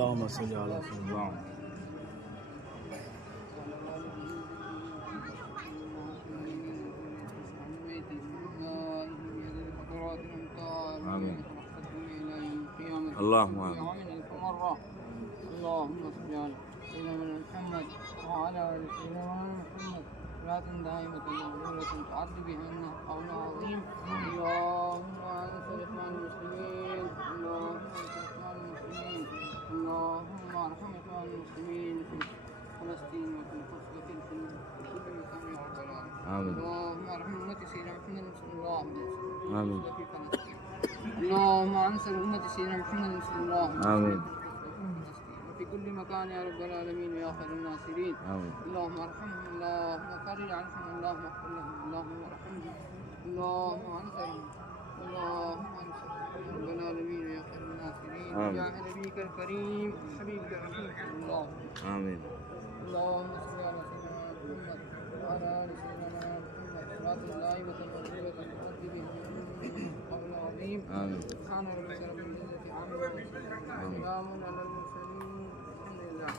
اللهم صل على سيدنا آمين. اللهم آمين. اللهم صل على سيدنا محمد وعلى آل سيدنا محمد صلاة دائمة مقبولة تعد بها أنها قول عظيم. اللهم أنت إخوان المسلمين، اللهم أنت إخوان المسلمين، اللهم ارحم إخوان المسلمين في فلسطين وفي القدس وفي كل مكان يا رب العالمين. اللهم ارحم أمة سيدنا محمد صلى الله عليه وسلم آمين. في فلسطين. اللهم انصر أمة سيدنا محمد صلى الله عليه وسلم آمين. في كل مكان يا رب العالمين يا خير الناصرين. آمين. اللهم ارحمهم، اللهم فرج عنهم، اللهم اغفر لهم، اللهم ارحمهم، اللهم انصرهم، اللهم انصرهم يا رب العالمين يا خير الناصرين. يا نبيك الكريم حبيبك الرحيم صلى الله عليه وسلم. آمين. اللهم صل على سيدنا محمد وعلى ال سيدنا محمد صلاة دائمة مقبولة تؤدي بها قول العظيم. آمين. سبحان ربك رب العزة عما يصفون وسلام على المرسلين. الحمد لله.